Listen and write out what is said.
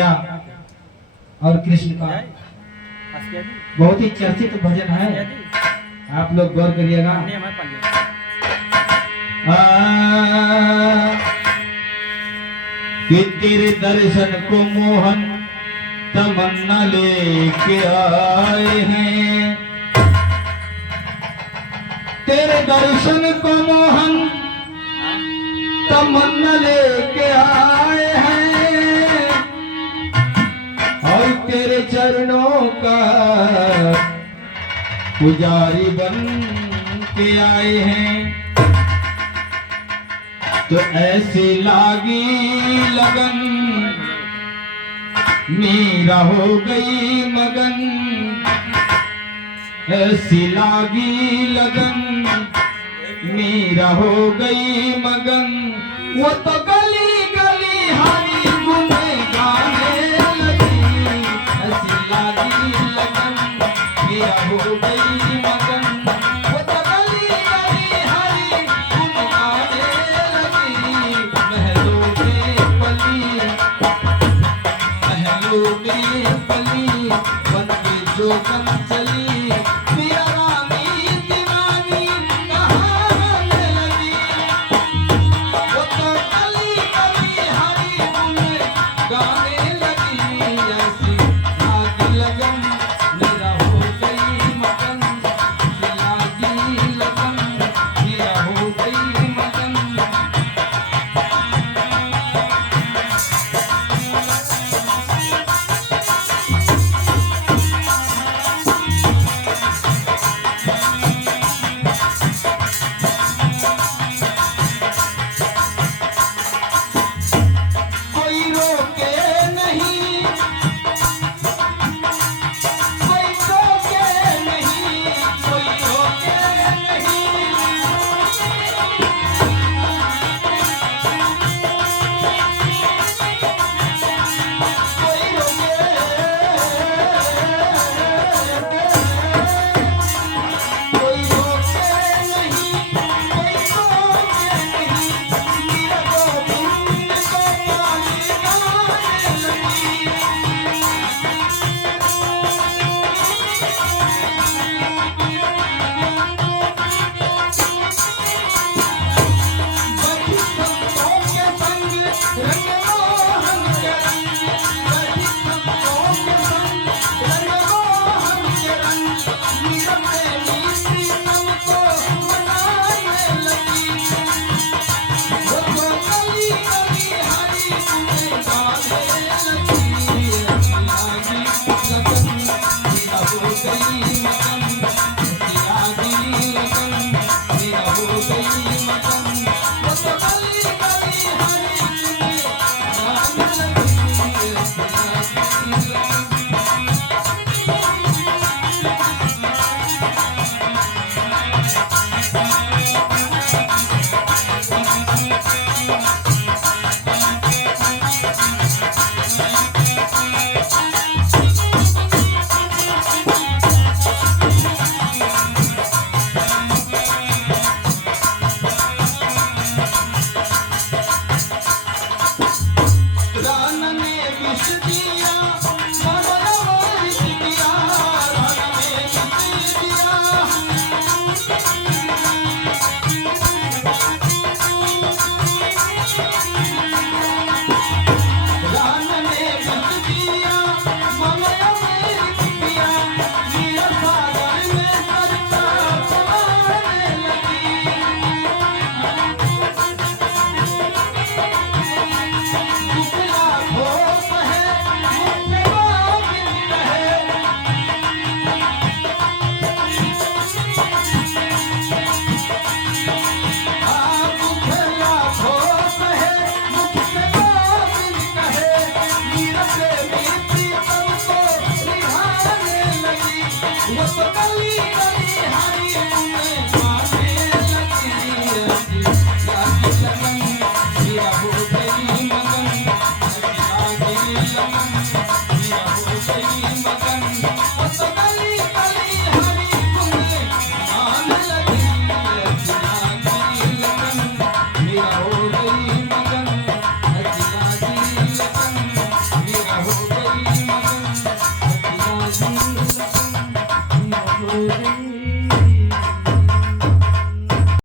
मैया और कृष्ण का बहुत ही चर्चित भजन है। आप लोग गौर करिएगा। कि तेरे दर्शन को मोहन तमन्ना लेके आए हैं, तेरे दर्शन को मोहन तमन्ना लेके आए हैं, और तेरे चरणों का पुजारी बन के आए हैं। तो ऐसी लागी लगन मीरा हो गई मगन, ऐसी लागी लगन मीरा हो गई मगन। वो तो गली गली हरी गुने गाने लगी, ऐसी लागी लगन मीरा हो गई मगन। वो तो गली गली हरी गुन गाने लगी, महलों में पली बन के जो कम चली, मेरा रानी दीवानी कहाँ रहने लगी। वो तो गली गली हरी गुने गाने लगी, ऐसी लागी लगन मेरा हो गई मगन, लागी लगन मेरा हो गई मगन। तुझे